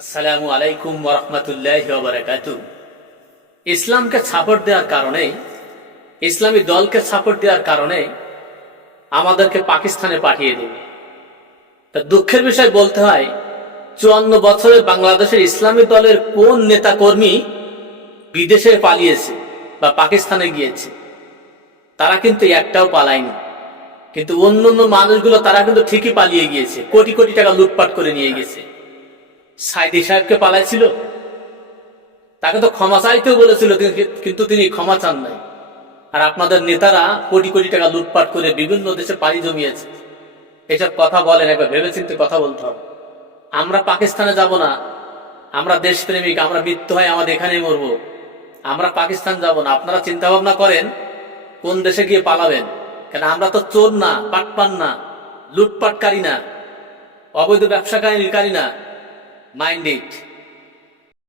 আসসালামু আলাইকুম ওয়া রাহমাতুল্লাহি ওয়া বারাকাতুহু। ইসলামকে সাপোর্ট দেওয়ার কারণে, ইসলামী দলকে সাপোর্ট দেওয়ার কারণে আমাদেরকে পাকিস্তানে পাঠিয়ে দেবে। তা দুঃখের বিষয় বলতে হয়, 54 বছরে বাংলাদেশের ইসলামী দলের কোন নেতা কর্মী বিদেশে পালিয়েছে বা পাকিস্তানে গিয়েছে? তারা কিন্তু একটাও পালায়নি। কিন্তু অন্য মানুষগুলো তারা কিন্তু ঠিকই পালিয়ে গিয়েছে, কোটি কোটি টাকা লুটপাট করে নিয়ে গেছে। সাইদি সাহেবকে পালাইছিল, তাকে তো ক্ষমা চাইতেও বলেছিল, কিন্তু তিনি ক্ষমা চান নাই। আর আপনাদের নেতারা কোটি কোটি টাকা লুটপাট করে বিভিন্ন দেশে পাড়ি জমিয়েছে। এসব কথা বলেন, একবার ভেবেচিন্তে কথা বলতে হবে। আমরা পাকিস্তানে যাব না, আমরা দেশপ্রেমিক, আমরা মৃত্যু হয় আমাদের এখানেই মরবো, আমরা পাকিস্তান যাব না। আপনারা চিন্তা ভাবনা করেন কোন দেশে গিয়ে পালাবেন। কেন আমরা তো চোর না, পাটপান না, লুটপাটকারী না, অবৈধ ব্যবসাকারী না। Mind it.